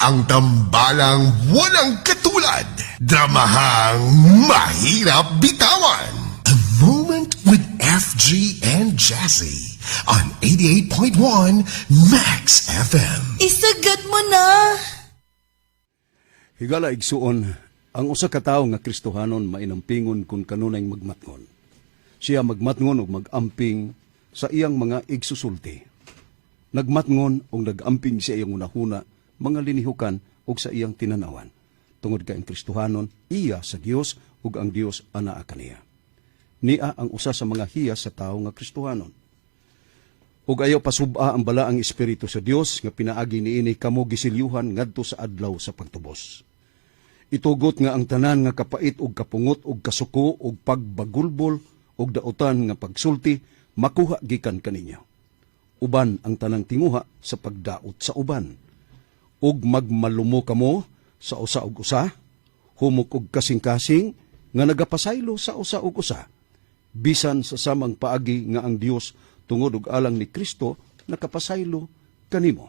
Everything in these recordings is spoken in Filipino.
Ang tambalang walang katulad. Dramahang mahirap bitawan. A Moment with FG and Jazzy on 88.1 Max FM. Isagad mo na! Higala igsuon, ang usa ka tawo nga Kristohanon mainampingon kung kanunay magmatngon. Siya magmatngon og magamping sa iyang mga igsusulti. Nagmatngon og nagamping sa iyang unahuna, mga linihukan og sa iyang tinanawan. Tungod kay ang Kristohanon, iya sa Dios ug ang Dios anaa kaniya. Nia ang usa sa mga hiya sa tawo nga Kristohanon. Ug ayaw pasuba ang balaang Espiritu sa Dios nga pinaagi niini kamo gisilyuhan ngadto sa adlaw sa pagtubos. Itugot nga ang tanan nga kapait ug kapungot ug kasuko ug pagbagulbol ug dautan nga pagsulti makuha gikan kaninyo. Uban ang tanang tinguha sa pagdaot sa uban. Ug magmalumo kamo sa usa ug usa, humok ug kasing-kasing nga nagapasaylo sa usa ug usa. Bisan sa samang paagi nga ang Dios tungod ug alang ni Kristo nakapasaylo kanimo.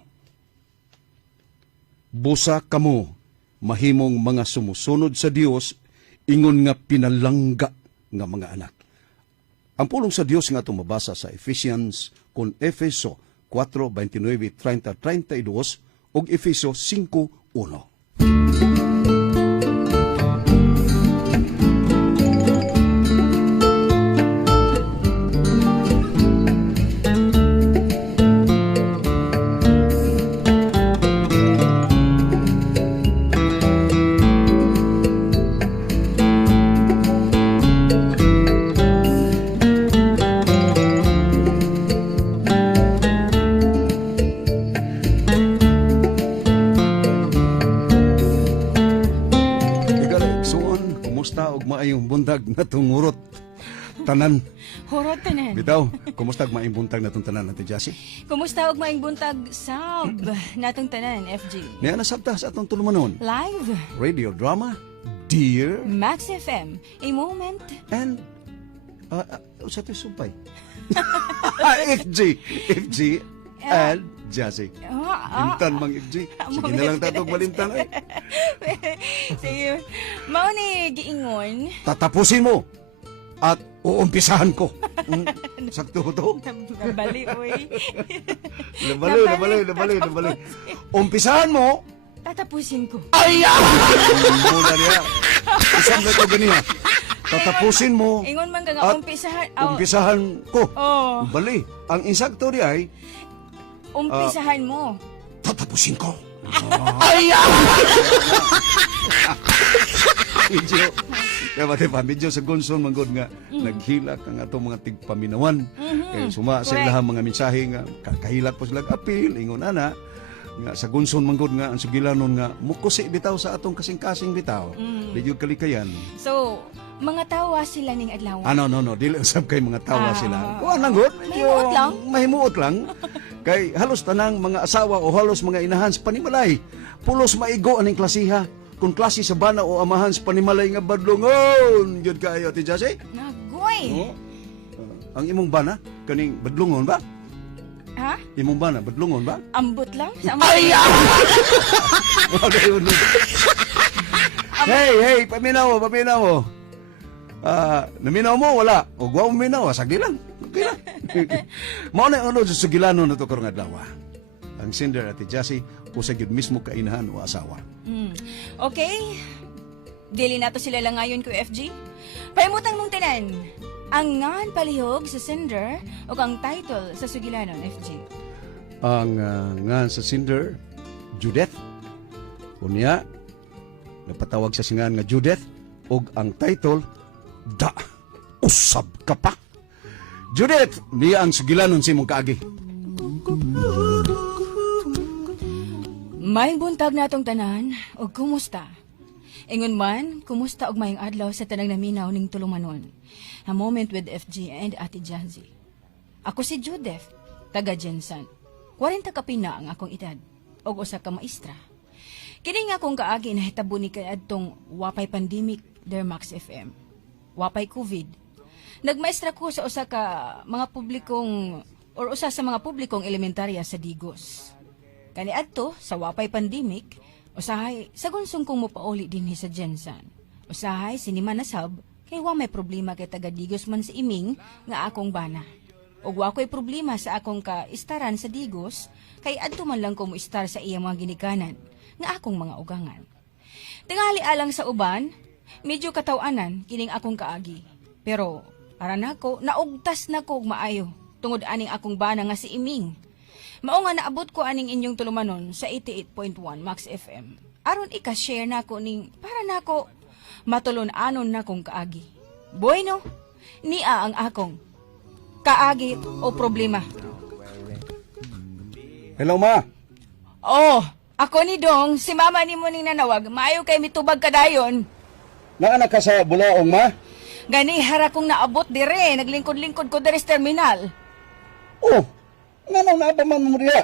Busa kamo mahimong mga sumusunod sa Dios ingon nga pinalangga nga mga anak. Ang pulong sa Dios nga itong mabasa sa Ephesians kon Efeso 4:29-30-32 ug Efeso 5:1. Maayong buntag na tungurot tanan. Horot tanan. Bitaw, kumusta og maayong buntag natong tanan natin, Jassy? Kumusta og maing buntag sab natong tanan, FG? Niya nasabta sa atong tulumanon. Live, Radio drama, Dear, Max FM, a moment. and sa ito sumpay. FG, and Jassy. Lintan mang FG. Sige na lang tatog malintan ay. Sige, mao ni giingon. Tatapusin mo at uumpisahan ko. Sakto to? Nabali, oy. Nabali. Umpisahan mo. Tatapusin ko. Ay! Muna niya. Isang na ito ganiya. Tatapusin mo. Ingon man ka at nga umpisahan. Umpisahan ko. Oh. Bali. Ang insakto di ay Umpisahan mo. tatapusin ko. Ay! Medyo, medyo sa gunson manggod nga naghilak ang atong mga tigpaminawan. Suma sa ilahang mga mensahe nga kahilak po sila apil, ingon ana nga sa gunson manggod nga ang sugilanon nga mukusi bitaw sa atong kasing-kasing bitaw. Medyo kalikayan. So, mga tawa sila ning adlaw. No. Dili usab kay mga tawa sila. O nanggod, mahimuot lang. Kay halos tanang mga asawa o halos mga inahan sa panimalay. Pulos maigo aning klasiha. Kung klase sa bana o amahan sa panimalay nga badlongon. Yun kayo, Ate Jassy? Nagoy! Oo. Ang imong bana, kaning badlongon ba? Ha? Imong bana, badlongon ba? Ambot lang? Sa Ay! Hey, paminaw. Naminaw mo, wala. O guwa mo minaw, sagdi lang. Okay lang. Mao na ano sa sugilanon na to karong adlaw. Ang sender Ate Jassy, usag yun mismo kainahan o asawa. Okay. Dili nato sila lang ngayon ko, FG. Pahimutang mong tanan. Ang ngan palihog sa sender o ang title sa sugilanon, FG. Ang nga sa sender, Judith. Unya, napatawag sa singan nga Judith. O ang title, Da Usab Ka Pa. Judith, niya ang sugilanon si mong kaagi. May buntag natong tanan o kumusta? Ingon man, kumusta og mayong adlaw sa tanang naminaw ning tulumanon. A Moment with FG and Ate Jazzy. Ako si Judith, taga Jensen. 40 ka pina ang akong edad og usa ka maestra. Kini nga akong kaagi nahitabo ni kay adtong wapay pandemic der Max FM. Wapay COVID. Nagmaestra ko sa usa ka mga publikong or usa sa mga publikong elementarya sa Digos. Kaniadto sa wapay pandemic, Usahay, sa gunsong kong mopauli din sa Jensen. Usahay, sinima na sab, kay wa may problema kay taga-Digos man si Iming nga akong bana. Ug wa ko'y problema sa akong ka-istaran sa Digos, kay adto man lang ko mo istar sa iyang mga ginikanan, nga akong mga ugangan. Tingali alang sa uban, medyo katawanan kining akong kaagi. Pero, para nako, naugtas na ko og maayo, tungod aning akong bana nga si Iming. Mao nga naabot ko aning inyong tulumanon sa 88.1 Max FM. Aron ika-share nako ning para nako matulon-anon na kong kaagi. Bueno, niya ang akong kaagi o problema. Hello, ma. Oh, ako ni Dong, si mama ni mo ning nanawag, maayo kay mitubag kadayon. Naanak ka sa Bulaong, ma? Gani hara kong naabot dire, naglingkod-lingkod ko dire sa terminal. Oh, nga na ba man mo diha?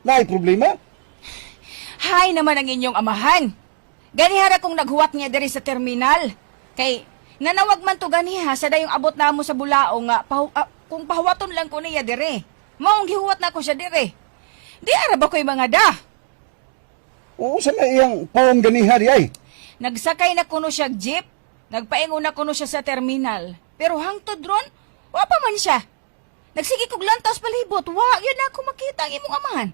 Naay problema? Hay naman ang inyong amahan. Ganihara kong naghuwat niya diri sa terminal. Kay, nanawag man to ganiha sa dayong abot na mo sa Bulao nga, kung pahuwaton lang ko niya diri. Maong gihuwat na ko siya diri. Di ara ba ko'y mga da? Oo, sa may iyang pawang ganiha di ay. Nagsakay na kuno siya jeep. Nagpaingon na kuno siya sa terminal. Pero hangtod ron, wa pa man siya. Nagsigi kog lantaw palibot. Wa, yun na ako makita ang imong amahan.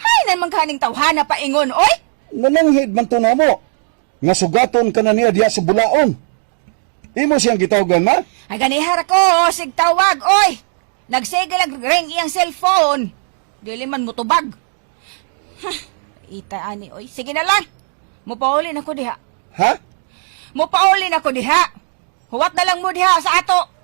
Hay naman kaning tawhana paingon, oy! Nananghid man to na mo. Nga sugaton ka na niya diya sa Bulaon. Imo siyang gitawagan, ma? Ay ganihara ko, sig tawag, oy! Nagsigalag ring iyang cellphone. Dili man mo tubag. Ita ani, oy. Sige na lang. Mupaulin ako diha. Ha? Mupaulin ako diha. Huwat na lang mo diha sa ato.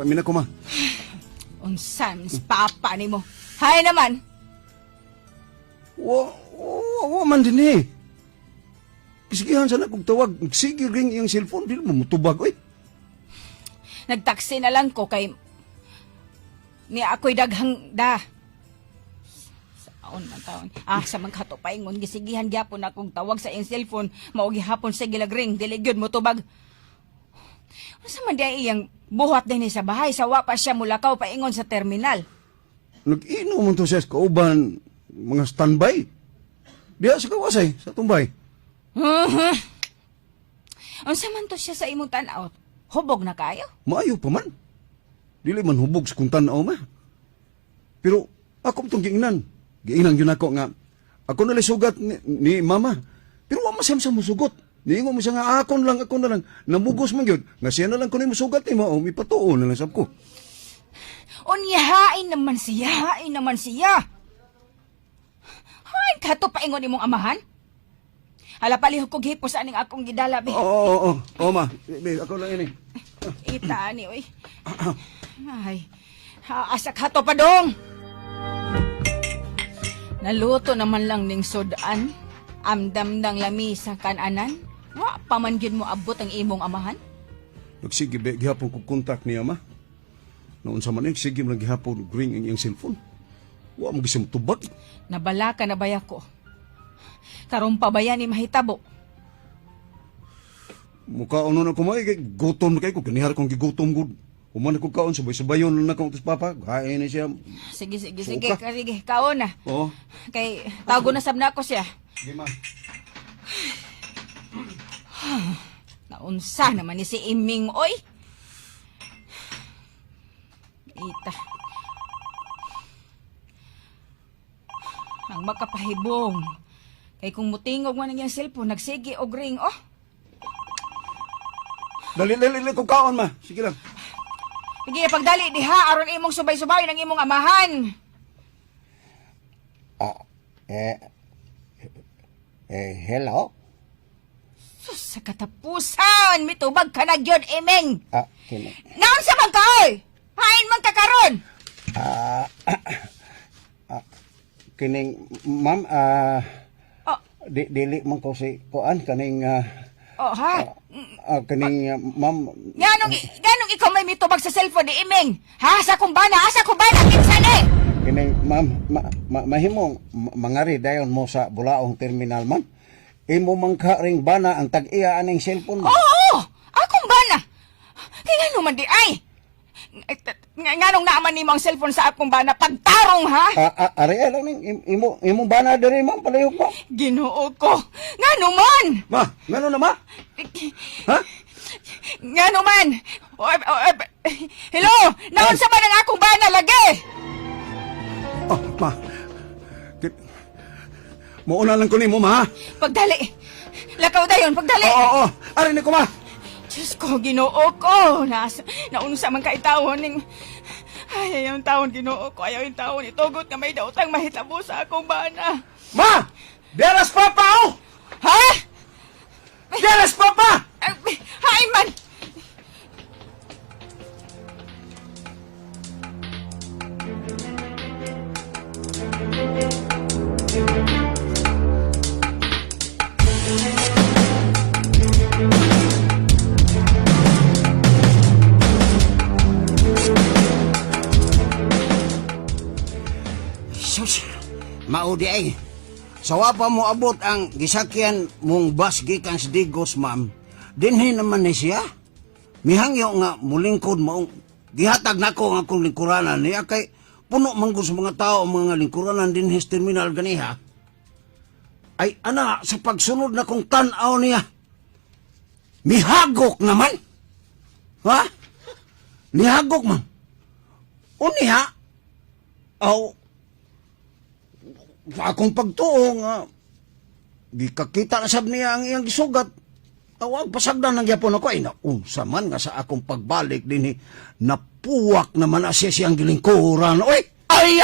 Pamina ko, ma. Unsan, papa ni mo. Hay naman. Wa man din eh. Kisigihan sana kong tawag. Sige ring iyang cellphone. Dili mo mutubag, oy. Nagtaksi na lang ko kay ni ako'y daghang da. Saon man taon. Sa maghato paingon gisigihan gyapon akong tawag sa iyang cellphone, mao gihapon sa gilagring dili gyud mo tubag. Unsa man diay iyang buhat din sa bahay sa wa pa siya mulakaw paingon sa terminal. Nag-inom mo to siya sa kauban mga standby. Diya sa kawasay, sa tumbay. Unsa man to siya sa imong tan-aw? Hubog na kayo? Maayo pa man. Dili man hubog sa kung tanaw, ma. Pero ako itong giingnan. Giingnan yun ako nga. Ako nalang sugat ni mama. Pero wa masam-sam mo sugot. Niingo mo siya nga ako na lang. Namugos man yun. Nga siya na lang ko na musugat ni mo. May patuo na lang sab ko. Unyahain naman siya. Hain ka to paingon imong amahan? Hala palihog kog hipos aning akong gidala, be. Oo, ma. Be, ako lang ini. Ita ni, oy. Ay, asak hato pa dong. Naluto naman lang ning sudan. Amdam ng lamisa kananan. Wa pa man gyud mo abot ang imong amahan. Nagsige, be, gihapon ko kontak niya, ma. Noon sa manig, sige mo lang gihapon ring ang iyang cellphone. Wa mo gising tubag. Nabala ka na baya ko. Karon pa ba yan ni mahitabo? Mukha ano na kumay, kay gutom na kayo ko. Kanihar kong gigutom ko. Kuman ko kaon, sabay-sabayon na akong tos papa. Kain na siya. Sige. Suka. Sige, kaon na. Oo. Kay, tago na sab na ako siya. Sige, ma. Naunsa naman ni si Iming, oy. Ita. Ang makapahibong. Kay kung mutingog man ang iyang cellphone, nagsigi og ring, oh. Dali ko kaon, ma. Sige lang. Sige, pagdali diha, aron imong subay-subay ng imong amahan. Hello? Sus, sa katapusan, mitubag ka na gyud Iming. Kini. Naon sa man ka, oy? Hain man ka karon. Kining, ma'am, Oh, dili man ko si Kuan, kaning, Oh, ha? Kaning, ma'am, Ganong ikaw may mitubag sa cellphone ni Iming? Ha? Asa kong bana? Kinsan eh? kining, ma'am, mahimong mangari dayon mo sa Bulaong Terminal, ma'am. Imo man ka ring bana ang tag-iya aning cellphone mo. Oo! Akong bana! Kaya naman di ay! Nganong naaman ni mo ang cellphone sa akong bana? Pagtarong, ha? Ari lang ning imo bana diri, ma'am, palihog mo. Ginoo ko! Nga naman! Ma, ngano na ma? Ha? Nga naman! Hello! Naon sa man ang akong bana lagi! Oh, ma. Mauna lang ko nimo, ma. Pagdali! Lakaw dayon, pagdali! Oo. Ari ni ko, ma. Diyos ko, ginoo ko! Naunsa man ka itawon ning... Ay, ayaw yung tawon, ginoo ko. Ayaw yung tawon. Itugot nga may daotang mahitabo sa akong bana. Ma! Deras papa, oh! Ha? Deras papa! Hay man! Sus, maudi ay. Sawa pa mo abot ang gisakyan mong bus gikan sa Digos, ma'am. Dinhi naman ni siya. Mihangyo nga mulingkod mo. Gihatag nako ang akong lingkuranan niya kay puno man sa mga tao ang mga lingkuranan dinhi sa terminal ganiha. Ay ana sa pagsunod na kong tan-aw niya. Mihagok naman. Ha? Mihagok man. Uniha? Aw, akong pagtuo nga gikakita na sab niya ang iyang gisugat. Awag pasagdan ng gyapon ako ay naunsa man nga sa akong pagbalik dinhi napuwak naman na siya siyang gilingkuran. Oy! Ay!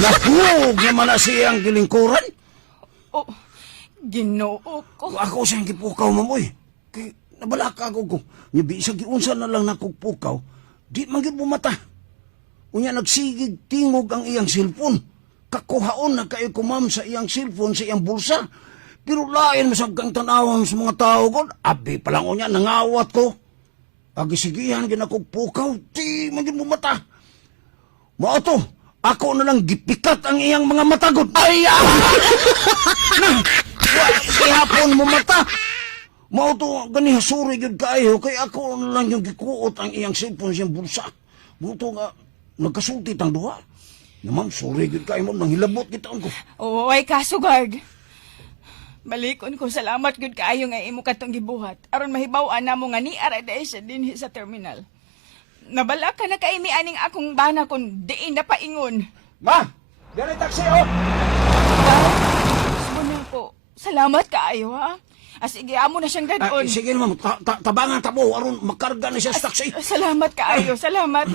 Nahuwag naman na siyang gilingkuran. Oh, ginoo ko. Ako siyang gipukaw, mamoy. Kay nabalaka ako ko. Nibi sa giunsa na lang nakugpukaw. Di man gyud bumata. Unya nagsigig tingog ang iyang cellphone. Kakuhaon na kayo kumam sa iyang cellphone sa iyang bulsa. Pero lain masagkang tanawang sa mga tao ko. Abi pa lang unya nangawat ko. Agisigihan ginakugpukaw. Di man gyud bumata. Mao to. Ako na lang gipikat ang iyang mga matagod. Ay! Ihapon mo mata. Mao to ganiha suri gyud kaayo kay ako na lang yung gikuot ang iyang cellphone sa iyang bulsa. Buto nga nagkasulti tang duha. Naman suri gyud kaayo mo nang hilabot kita ko. Oo, ay kasugard. Balikon ko, salamat gyud kaayo nga imo katong gibuhat. Aron mahibaw-an namo nga ni ara siya dinhi sa terminal. Nabala ka na kay mi aning akong bana kun diin na paingon. Ma! Dali taxi, oh! Sunan ko. Salamat kaayo, ha? Sige, amo na siyang dadon. Sige naman, tabangan tabo aron makarga na siya sa taxi. Salamat kaayo, salamat.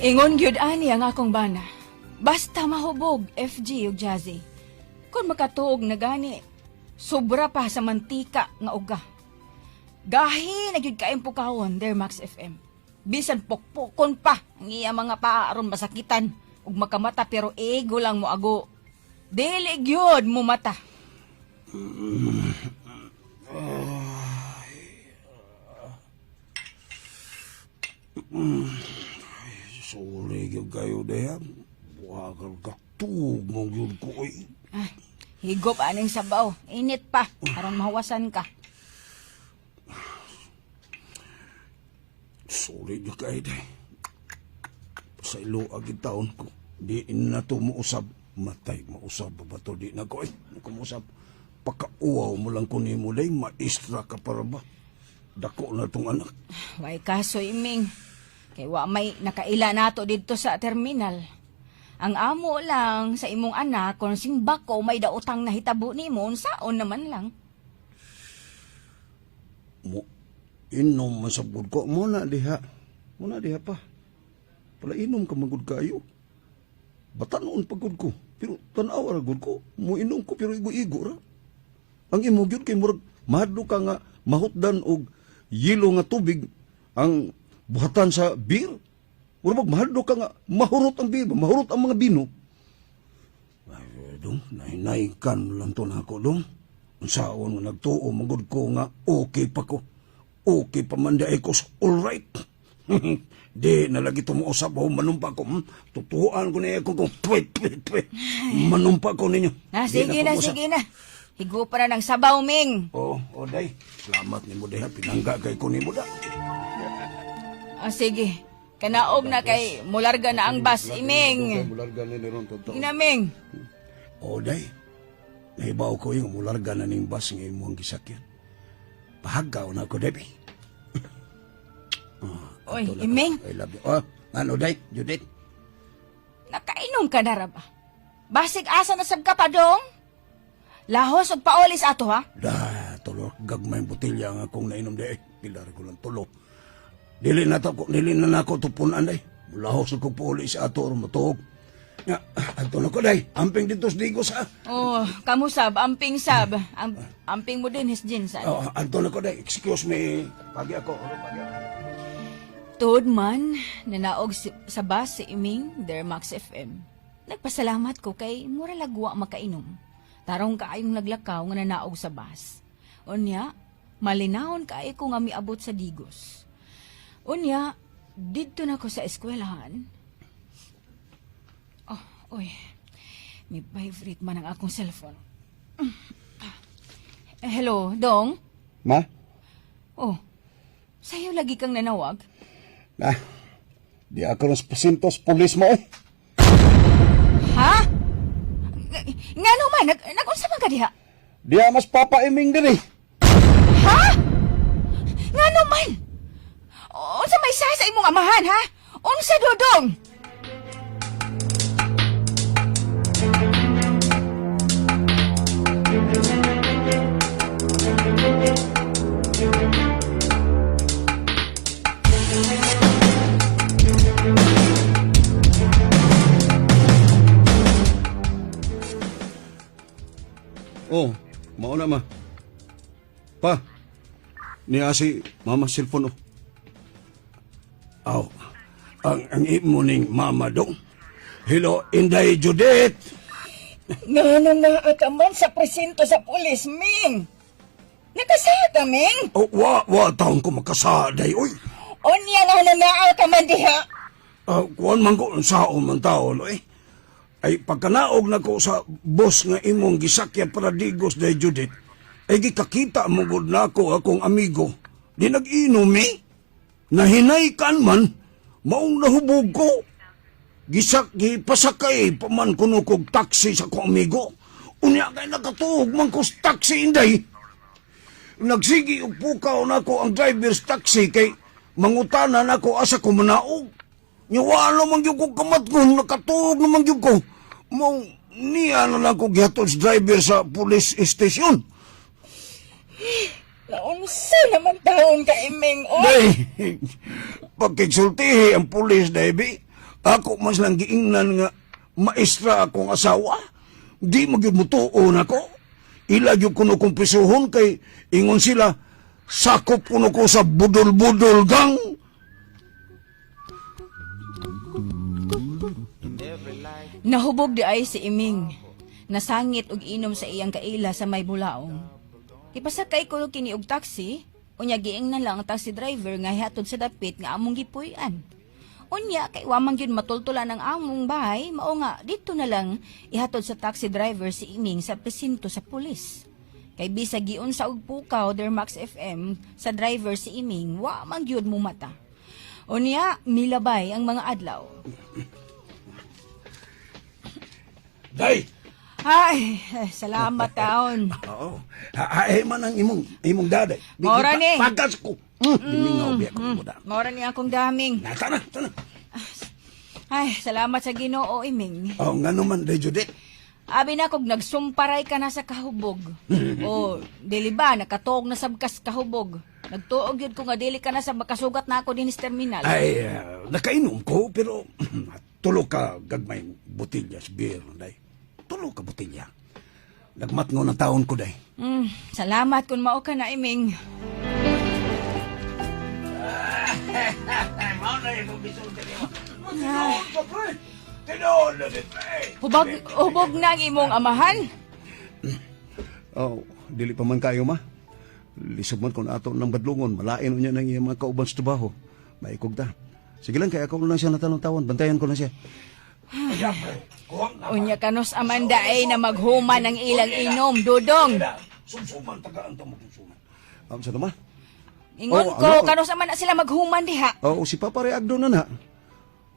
Ingon gyud ani ang akong bana. Basta mahubog, FG ug Jazzy. Kung makatuog na gani, sobra pa sa mantika nga uga. Gahi na gyud kaayong pukawon, der Max FM. Bisan pokpokon pa ang iya mga paa aron masakitan ug makamata pero ego lang mo ago. Dili gyud mo mata. Sorry gyud kayo deha. Buhagal ka tug mo gyud ko oy. Higop aning sabaw, init pa aron mahawasan ka. Sorry gyud kayo deha. Sa ilo agid taon ko. Di na to muusab. Matay mausab ba to di na ko eh. Kumusab. Pakauaw mo lang ko ni mo day. Maestra ka para ba? Dako na tong anak. Way kaso iming. Kay wa may nakaila nato didto sa terminal. Ang amo lang sa imong anak kung simbak ko may daotang nahitabo nimo unsaon naman lang. Mo inom man sa ko. Muna diha. Muna diha pa. Pala inom ka magud kayo. Batanon pagod ko. Pero tanaw ra gud ko. Mo inom ko pero igo-igo ra. Ang imo gyud kay murag mahadlo ka nga mahutdan og yelo nga tubig ang buhatan sa beer. Murag mahadlo ka nga mahurot ang beer, mahurot ang mga bino. Ay, dong, Hinaykan lang to na ako dong. Unsaon nga nagtuo magud ko nga okay pa ko. Okay pa man di ay ko all right. Di nalagi tumuusap ako manumpa ko. Tutuan ko na ako kung tweet. Manumpa ko ninyo. Sige na. Higo pa na ng sabaw, Ming. Oo, day. Salamat ni mo day. Pinangga kay ko ni mo da. Sige. Kanaog na kay mularga na ang bus, Iming. Sige na, Ming. Oo, day. Nahibaw ko yung mularga na ning bus ngayon mo ang gisakyan. Pahagaw na ako, Debbie. Oy, Iming. I love you. Oh, ano, day? Judith? Nakainom ka na ra ba? Basig asa na sab ka pa, dong? Lahos og paulis ato, ha? Tulo. Gagmayng botilya nga akong nainom, day. Pilar ko lang tulo. Dili na ako tupunan, day. Lahos ako paulis ato, matog. Nga, ato na ko, day. Amping dito sa digos, ha? Oh, kamusab, amping sab. Amping mo din his jeans, ha? Oh, ato na ko, day. Excuse me. Pagi ako. Tuod man, nanaog sa bus si Iming, Dermax FM. Nagpasalamat ko kay mura lagwa makainom. Tarong kaayong naglakaw nga nanaog sa bus. Unya, malinawon kaayo ko nga miabot sa digos. Unya, didto na ko sa eskwelahan. Oh, oy. May vibrate man ang akong cellphone. Hello, Dong? Ma? Oh, sayo lagi kang nanawag? Di ako ng pasintos pulis mo eh. Ha? Nga naman, nag-unsa man ka diha? Di mas papaiming din eh. Ha? Nga naman! Unsa may sa imong amahan, ha? Unsa, Dodong? Oh, mauna ma. Pa, niya si mama cellphone oh. Aw, ang imo ning mama dong. Hello, Inday Judith. Nga na ataman sa presinto sa pulis, Ming. Nakasada, Ming. Oh, wa taon ko makasaday, oy. Unya nga nanaaw ka man diha. Kuan man ko sa man taon, oy. Ay pagkanaog na ko sa boss nga imong gisakya para digos day Judith, ay gikakita mo gud na ako akong amigo. Di nag-inom nahinaykan man, maong nahubog ko. Gipasakay paman kuno kog taxi sa kong amigo. Unya kay nakatuog man ko sa taxi inday. Nagsigi og pukaw na ko ang driver's taxi kay mangutana na ko asa ko manaog. Wala man gyud ko kamatgon, nakatuog naman gyud ko. Mao niya na lang ko gihatod sa driver sa police station. Naunsa naman taon ka, Iming, o? Day, pagkigsultihi ang pulis, Davy, ako mas lang giingnan nga maestra akong asawa. Di magmutuon ako. Ila yung kuno kong pisuhon kay ingon sila, sakop kuno ko sa budol-budol gang. Nahubog di ay si Iming. Nasangit og inom sa iyang kaila sa may bulaong. Ipasakay ko kini og taxi, unya giing na lang ang taxi driver nga hihatod sa dapit nga among gipuy-an. Unya kay wa man gyud matultulan ang among bahay, mao nga dito na lang ihatod sa taxi driver si Iming sa presinto sa pulis. Kay bisag giun sa og pukaw Dermax FM sa driver si Iming, wa man gyud mo mata. Unya milabay ang mga adlaw. Day! Ay, salamat taon. Oo. Ay man ang imong daday. Mora ni. Pagas ko. Dimingaw biya ko mo da. Mora niya akong daming. Tana. Ay, salamat sa Ginoo, Iming. Oh, nga naman, Day Judith. Abi na kog nagsumparay ka na sa kahubog. O, dili ba, nakatuog na sa kahubog. Nagtuog yun ko nga dili ka na sa makasugat na ako din sa terminal. Ay, nakainom ko, pero tulo ka gagmay botilya sa beer, Day. Tulo ka botilya. Nagmatngo na taon ko, Day. Salamat kung mao ka na, Iming. Hubog na ang imong amahan. Oh, dili pa man kayo ma. Lisod man kung ato ng badlungon, malain unya ng iyang mga kauban sa trabaho. Maikog ta. Sige lang, kaya ako lang siya natanong-tawan. Bantayan ko na siya. Unya kanos Amanda ay na maghuman ng ilang inom, Dudong. Sumsuman, tagaan ta mo sumsuman. Sa ma? Ingon Oh, ko, ano? kanos man na sila maghuman diha. Oo, si Papa reagdo na na.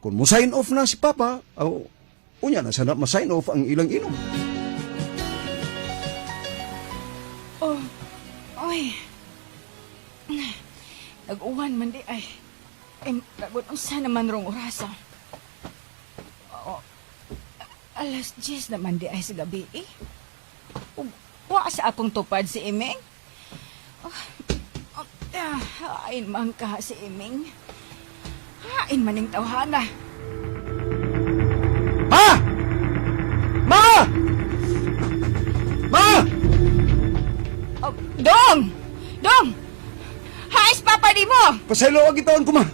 Kung mo sign off na si Papa, unya na sana ma-sign off ang ilang inom. Oh, oy. Nag-uwan man di ay. Nagun unsa naman rong orasa. Oh, alas 10 naman di ay sa gabi eh. Wa sa akong tupad si Imeng. Hain man ka si Imeng. Hain maning tawhana. Ma! Ma! Ma! Oh, Dong! Dong! Hais papa di mo! Pasaylo ang gitaon ko ma.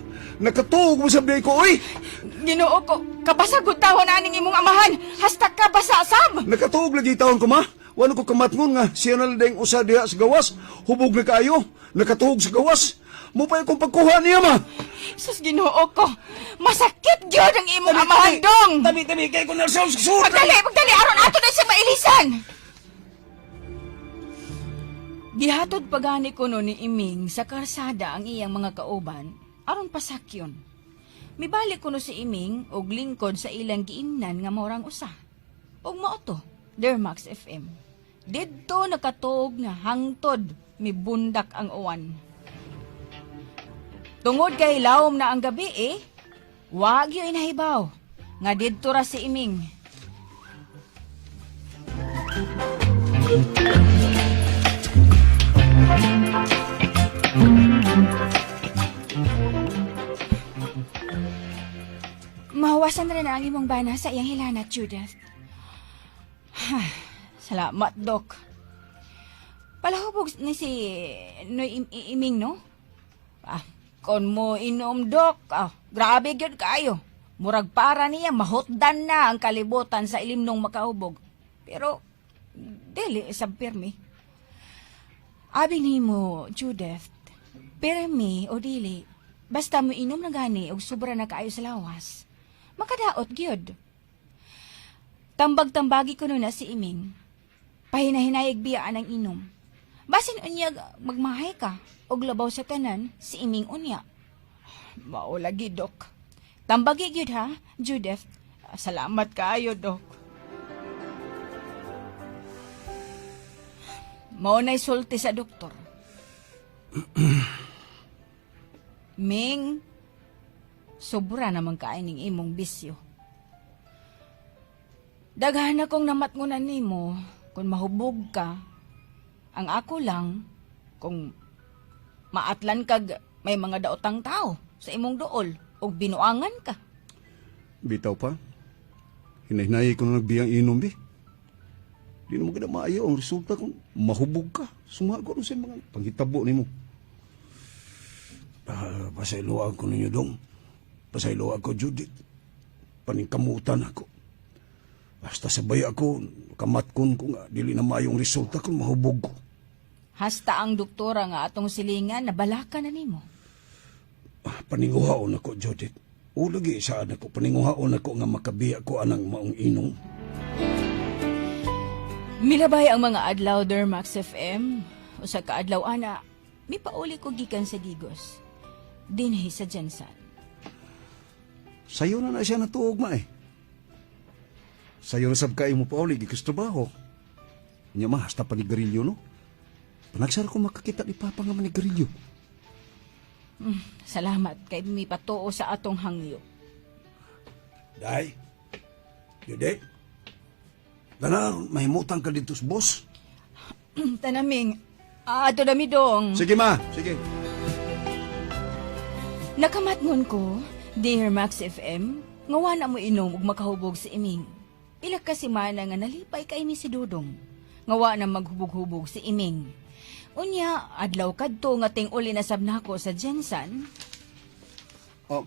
Nakatuog mo sa biyahe ko, oy! Ginoo ko, kabasagod tawon aning imong amahan. Hasta kabasasab! Nakatuog lagi taon ko ma. Wano ko kamatngon nga siya na lang usa diha sa gawas. Hubog na kayo. Nakatuog sa gawas. Mo pa akong pagkuha niya ma. Sus ginoo ko, masakit gyud ang imong amahan, Dong! Tabi, kaya ko nasaw sa surat. Magdali, aron ato na sa mailisan! Gihatod pagani ko no ni Iming sa karsada ang iyang mga kauban, aron pasakyon. Mibalik ko no si Iming og lingkod sa ilang giingnan nga morang usa. Og mao to, Dermax FM. Didto nakatuog nga hangtod mibundak ang uwan. Tungod kay lawom na ang gabi wag yo inahibaw nga didto ra si Iming. Mahawasan rin ang imong bana sa iyang hilana, Judith. Salamat, Doc. Palahubog ni si Iming, no? Kon mo inom, Doc. Grabe gyud kayo. Murag para niya, mahotdan na ang kalibutan sa ilim nung makahubog. Pero, dili, sabpirmi. Abi ni mo, Judith, pirmi o dili, basta mo inom na gani o sobra na kaayo sa lawas, makadaot gyud. Tambag-tambagi ko na si Iming. Pahinahinayag biyaan ang inom. Basin unyag magmahay ka og labaw sa tanan si Iming unya. Mao lagi, Dok. Tambagi gyud ha, Judith. Salamat kaayo, Dok. Mao na'y sulti sa doktor. Ming, sobra naman kaining imong bisyo. Daghan akong namatngunan nimo kung mahubog ka. Ang ako lang, kung maatlan kag may mga daotang tao sa imong duol o binuangan ka. Bitaw pa. Hinahinayay ko na nagbiyang inom, bi. Di naman ka na maayo ang resulta kung mahubog ka. Sumago sa mga panghitabo ni mo. Pasayloan ko ninyo, Dong. Pasayloan ko, Judith. Paningkamutan ako. Basta sabay ako, kamatkon ko nga, dili na mayong resulta kung mahubog ko. Hasta ang doktora nga atong silingan na balaka na nimo. Paninguhaon ako, Judith. O lagi saan ako, paninguhaon ako nga makabiya ko anang maong inong. Milabay ang mga adlaw Dermax FM. O sa kaadlaw ana, may pauli ko gikan sa Digos. Dinhi sa Jensen. Sayo na siya natuog ma eh. Sayo na sab kayo mo pa uli, gikas trabaho. Nya ma, hasta panigarilyo no? Panagsara ko makakita ni Papa nga manigarilyo. Salamat kay may patuo sa atong hangyo. Day, Judith, dala, mahimutang ka dito sa boss. Tanaming, ato dami dong. Sige ma, sige. Nakamatngon ko, Dear Max FM, ngawa na mo inom ug makahubog si Iming. Pila ka semana nga nalipay kay ni si Dudong. Ngawa na maghubog-hubog si Iming. Unya, adlaw kadto nga ting uli na sab nako sa Jensen. Oh,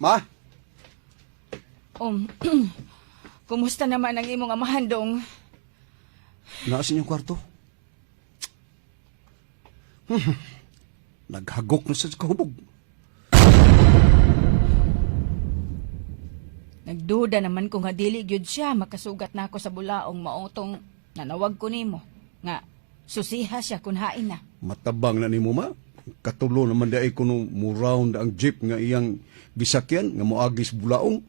ma? Kumusta naman ang imong amahan, Dong? Naasin yung kwarto? Naghagok na sa kahubog. Nagduda naman ko nga dili gyud siya makasugat na ako sa bulaong maotong nanawag ko nimo nga susiha siya kun hain na. Matabang na ni mo ma. Katulo naman daay kuno mo-round ang jeep nga iyang gisakyan nga moagis bulaong.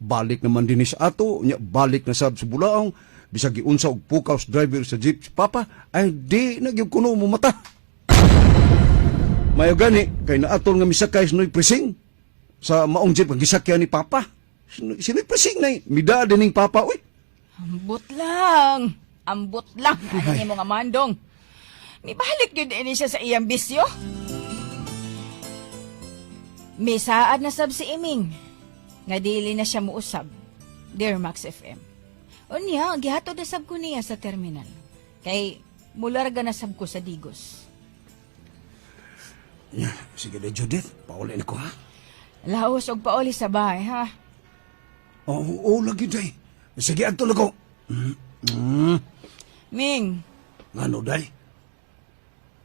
Balik naman din sa ato, nya balik na sab sa bulaong. Bisag giunsa og pukaw sa driver sa jeep si Papa, ay di na gyud kuno mo mata. Mayo gani kay naatol nga misakay sa Noy Presing sa maong jeep nga gisakyan ni Papa. Si Noy Presing nay mida dining Papa uy. Ambot lang. Ambot lang. Ano niya mga mandong. Nibalik yun din siya sa iyang bisyo. May saad na sab si Iming. Nga dili na siya muusab. Dear Max FM. Unya, gihatod na sab ko niya sa terminal. Kay mularga na sab ko sa Digos. Ya, sige na Judith, pauli na ko ha. Laos og pauli sa bahay, ha? Oo, lagi day. Sige, ato na ko. Ming, Ngano day?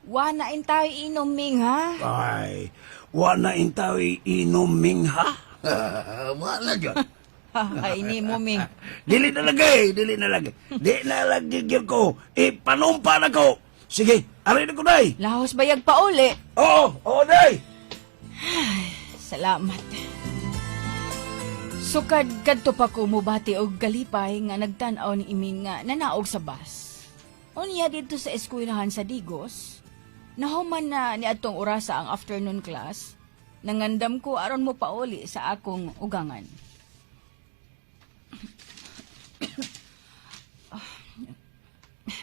wanain tayo inom, Ming, ha? Ay, wala intawi inuming ha? Wala dyan. Hahaini mo, Ming. Dili na lagi, dili na lagi. Di na lagi gyud ko. Ipanumpa na ko. Sige, aray na ko day. Laos bayag pauli. Oo, day. Salamat. Sukad kadto pa ko mubati og galipay nga nagtan-aw ni Iming nga nanaog sa bus. Unya dito sa eskwelahan sa Digos, nahuman na ni atong orasa ang afternoon class, nangandam ko aron mo pauli sa akong ugangan.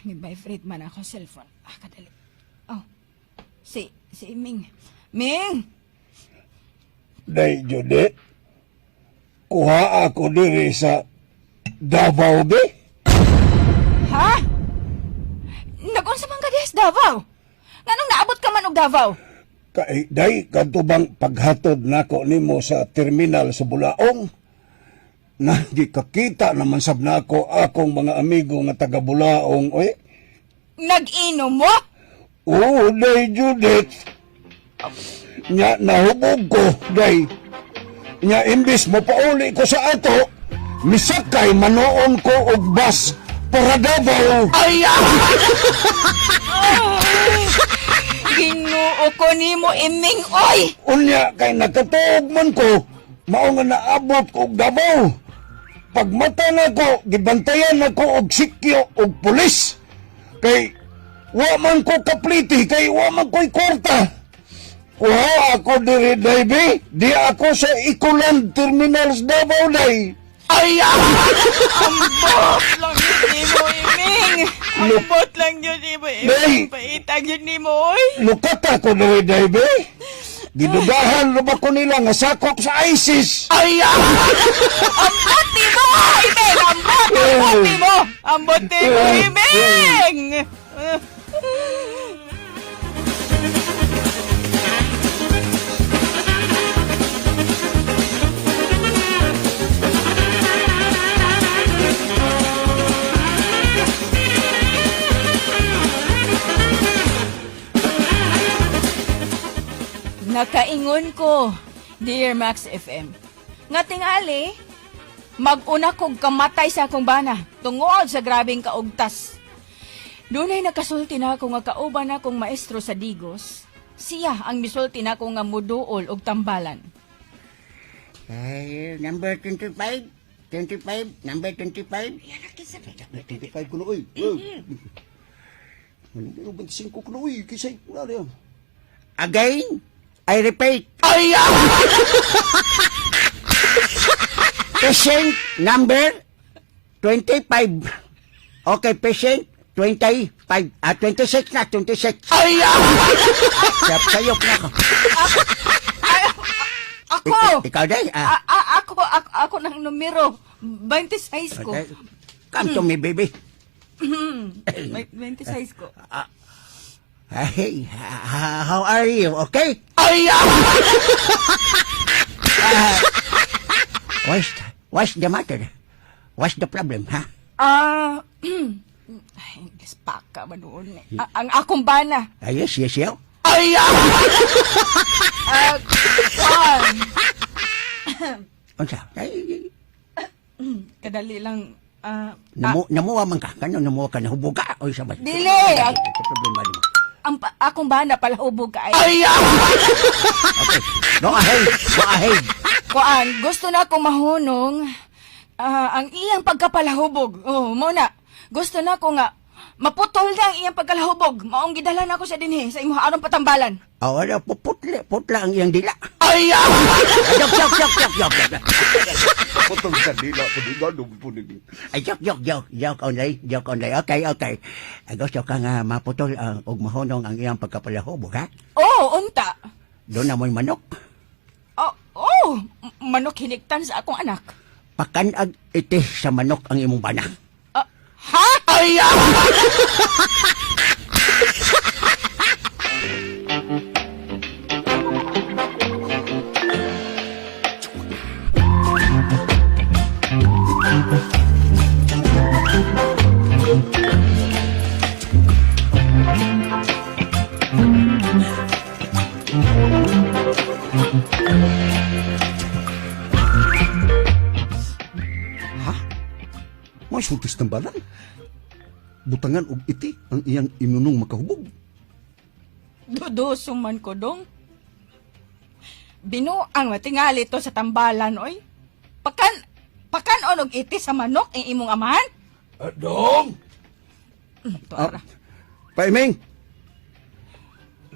May vibrate man ako cellphone. Kadali. Oh, si Iming. Ming! Day, Judith. Kuha ako diri sa Davao, be. Ha? Nagunsa man ka des, Davao? Nganong naabot ka man og Davao? Kay, day, kadto bang paghatod nako nimo sa terminal sa Bulaong? Nagikakita naman sab nako akong mga amigo nga taga Bulaong, oy. Nag-inom mo? Oo, day, Judith. Nya, nahubog ko, day. Nya, imbis mo pauli ko sa ato, misakay manoon ko og bus para Davao. Ay, Ginoo ko nimo Iming, oy! Unya, kay nakatuog man ko, mao nga naabot ko og Davao. Pagmata na ko, gibantayan na ko og sikyo og pulis. Kay, wa man ko kapliti, kay wa man ko'y kwarta. Kuha ako diri, day, be. Di ako sa Ikuland Terminals Davao, day. Ay, Ambot lang yun nimo, Iming! Ambot lang yun nimo, Day! Iming! Paitag yun nimo, oy! lukat ako diri, day, be. Gidudahan ba ko nila nga sakop sa ISIS. Ay, Ambot nimo, Iming! Ambot nimo! Ambot nimo, Iming! Nakaingon ko, Dear Max FM. Nga tingali, mag-una kong kamatay sa akong bana, tungod sa grabing kaugtas. Dunay nakasulti na ako nga kauban akong maestro sa Digos. Siya ang misulti na ako nga muduol og tambalan. Ay, number 25. 25, number 25. 25 ko na uy. Ano 25 ko na uy, kisay ko na rin. Again, I repeat. ay, Patient number 25. Okay, patient 25. 26 na, 26. ay, Sayop na ako. Ako! Ikaw day. Ako ng numero 26 ko. Come to me, baby. 26 ko. Hey, how are you? Okay? ay, What's the matter? What's the problem, ha? Ay, English paka ba doon? Ang akong bana. Yes, yes. Kuan. Unsa? Ay, Kadali lang, namuwa man ka. Kano namuwa ka? Nahubog ka? O isa ba? Dili! Ito problema mo. akong bana palahubog ka ay. Okay. Go ahead. Go ahead. Kuan, gusto na akong mahunong ang iyang pagkapalahubog. Oh, muna. Gusto na ko nga maputol na ang iyang pagkalahubog. Maong gidalan ako sa dinhi sa imong aron patambalan. Wala po putla ang iyang dila. Ay! Jok. Potong sa dila po di ganun po ni. Ay, joke only. Okay. Ay, gusto ka nga maputol og mahunong ang iyang pagkapalahubog, ha? Oh, unta. Doon na mo'y manok. Manok hiniktan sa akong anak. Pakanag iti sa manok ang imong bana. Ha? Ay! May sultis ng balan. Butangan og iti ang iyang imunong makahubog. Duduso man ko dong. Binuang matingali to sa tambalan, oy. Pakan onog iti sa manok ang imong amahan? Dong! Tuara. Paimeng,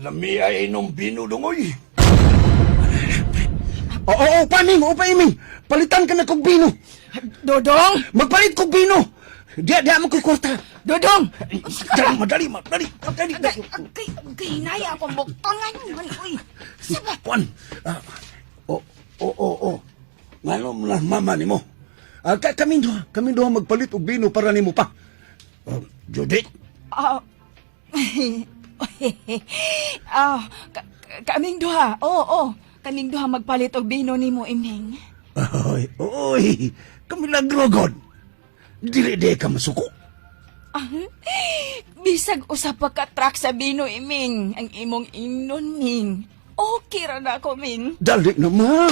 Lami ay inom bino dongoy. oo, paimeng. Palitan ka na kog bino. Dodong! Magpalit kog bino. Diya mo ko'y kwarta. Dodong! Madali. Hinaya akong buktangan man, uy. Kwan. Ngano mo na mama ni mo? Kaming duha magpalit og bino para nimo pa. Judith, Kaming duha. Oo. Kaming duha magpalit og bino nimo, Iming. Oy, kamilagro god. Dili ka masuko. Bisag usap pa ka-track sa bino, Iming. Ang imong inon, Ming. Okay ra na ako, Ming. Dali na ma.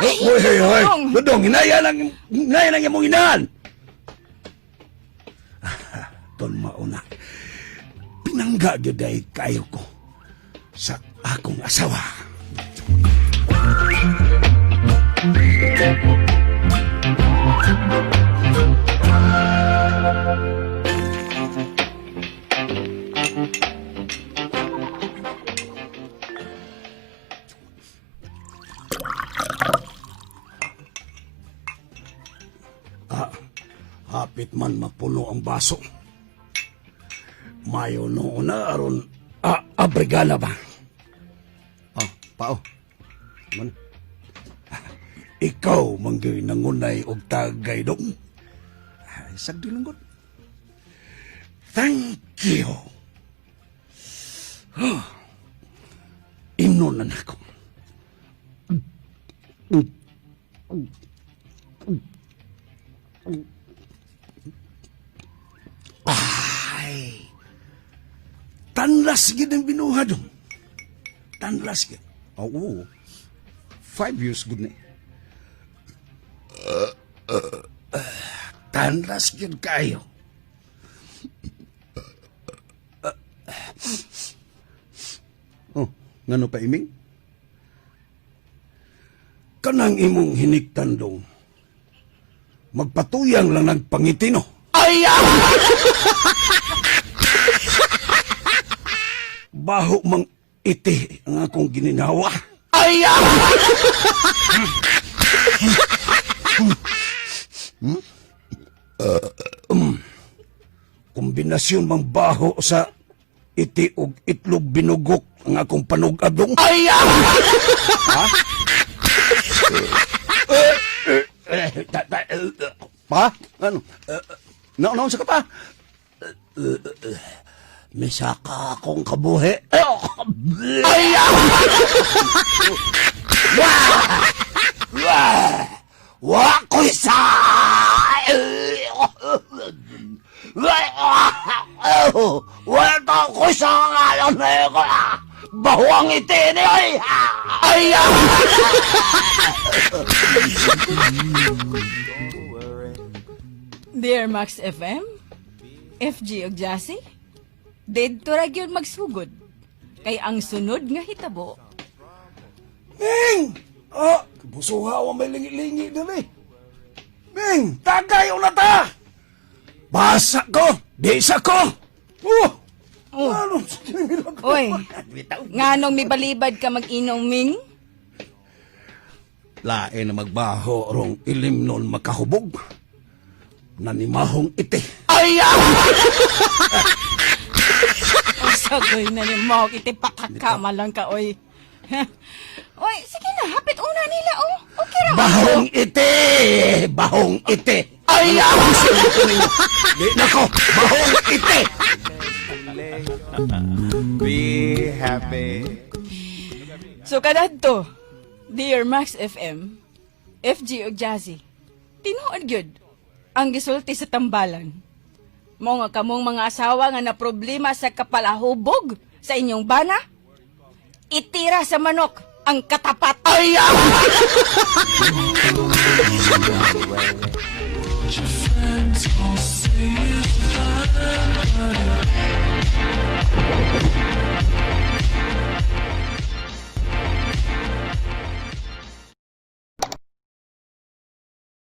Ay, Hoy. Dodong. Dodong, hinaya lang yung inahan. Ton mauna. Pinangga gyud ay kayo ko sa akong asawa. Hapit man mapuno ang baso. Mayo noon na aron abrigala ba? Pao. Man. Ikaw manggi nangunay og tagay dong. Sagdi lang gud. Thank you. Inon na nako. Ay. Tanlas gid ang binuha dong. Tanlas gid. Oo. 5 years good na. Tanlas gid kayo. Oh, ngano pa iming? Kanang imong hiniktan dong. Magpatuyang lang nagpangiti no. Baho mang iti ang akong gininawa. Kombinasyon mang baho sa iti ug itlog binugok ang akong panugadong. Pa? Ano? Naon sa ka pa? May saka akong kabuhi. Wako'y sa... Wala ko sa ngalan na ko. Baho ang iti ni ay! Ay! Dear Max FM, FG ug Jassy, didto ra gyud magsugod. Kay ang sunod nga hitabo, Ming! Ah, busuha wa may lingi-lingi dali. Ming, tagay na ta! Basa ko! Bisa ko! Oh! Ano? oy, nganong mibalibad ka mag-inom Ming? Lain na magbaho rong ilim nun makahubog. Nanimahong iti. Ay! Sagoy na ni mo, itipakakama lang ka, oy. Oy, sige na, hapit una nila, oh. Okay ra. Bahong iti! Bahong iti! Ay! Di nako! Bahong iti! Be happy. So kadadto, Dear Max FM, FG ug Jazzy, tinuod gyud ang gisulti sa tambalan. Mo nga kamong mga asawa nga na problema sa kapalahubog sa inyong bana, itira sa manok ang katapat. Ay! Friends all say it's fine, but